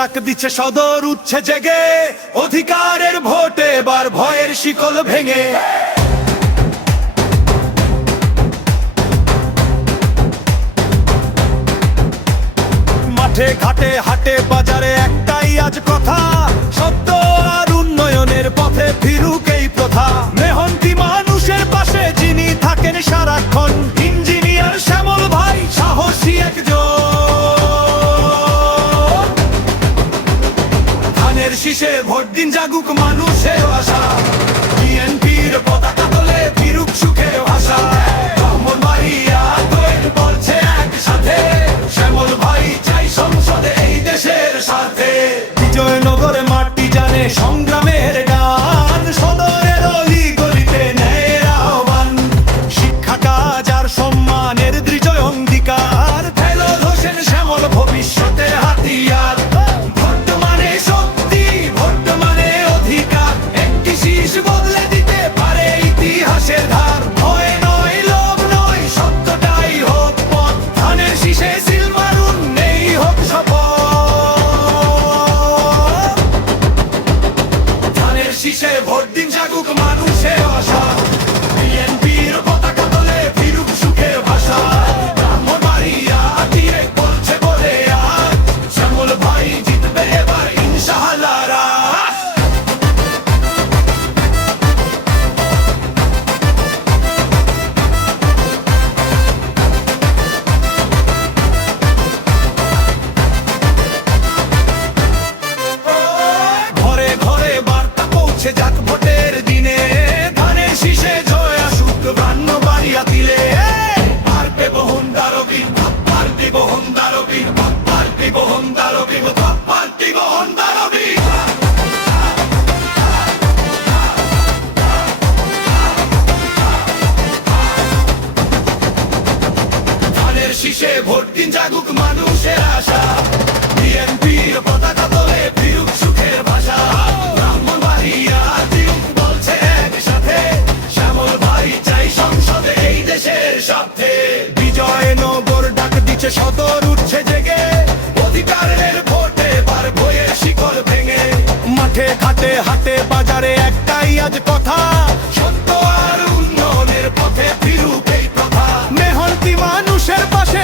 ডাক দিচ্ছে সদর উঠছে জেগে, অধিকারের ভোটে এবার ভয়ের শিকল ভেঙে। মাঠে ঘাটে হাটে বাজারে একটাই আজ কথা, সত্য আর উন্নয়নের পথে ফিরুক এই প্রথা। মেহনতি মানুষের পাশে যিনি থাকেন সারাক্ষণ, ইঞ্জিনিয়ার শ্যামল ভাই সাহসী একজন। ধানের শীষে ভোট দিন জাগুক মানুষের আশা, বিএনপির পতাকা তোলে ফিরুক সুখের ভাষা। ব্রাহ্মণবাড়িয়া দোয়েল বলছে একসাথে, শ্যামল ভাই চাই সংসদে এই দেশের সাথে। বিজয়নগরে মাটি জানে সংগ্রামের গান, সদরের অলি গলিতে ন্যায়ের আহ্বান। শিক্ষা কাজ আর সম্মানের দৃঢ় অঙ্গীকার, ফেরত হোসেন শ্যামল ভবিষ্যতের হাতিয়ার। বর্তমানে শক্তি, বর্তমানে অধিকার, একটি শীষ বদলে দিতে পারে ইতিহাসের ধার। ভয় নয়, লোভ নয়, সত্যটাই হোক পথ। ধানের শীষে সিল মারুন, নেই হোক শপথ। ধানের শীষে ভোট দিন জাগুক মানুষের আশা, বিএনপির পতাকা তোলে ফিরুক সুখের ভাষা। ব্রাহ্মণবাড়িয়া দিয়ে বলছে বলে আজ, শ্যামল ভাই জিতবে এবার ইনশাআল্লাহ। ঘরে ঘরে বার্তা পৌঁছে যাক ভোটের দিনে, ধানের শীষে জয় আসুক ব্রাহ্মণবাড়িয়া দিলে। পারবে বহুন দারবিন, পারবে বহুন দারবিন, পারবে বহুন দারবিন, পারবে বহুন দারবিন। ধানের শীষে ভোট দিন জাগুক মানুষের আশা, বিএনপির পতাকা তোলে ফিরুক সুখের ভাষা। ব্রাহ্মণবাড়িয়া দিউক বলছে একসাথে, শ্যামল ভাই চাই সংসদে এই দেশের স্বার্থে। বিজয়নগর ডাক দিচ্ছে সদর উঠছে জেগে, অধিকারের ভোটে এবার ভয়ের শিকল ভেঙে। মাঠে ঘাটে হাটে বাজারে একটাই আজ কথা, সত্য আর উন্নয়নের পথে ফিরুক এই প্রথা। মেহনতি মানুষের পাশে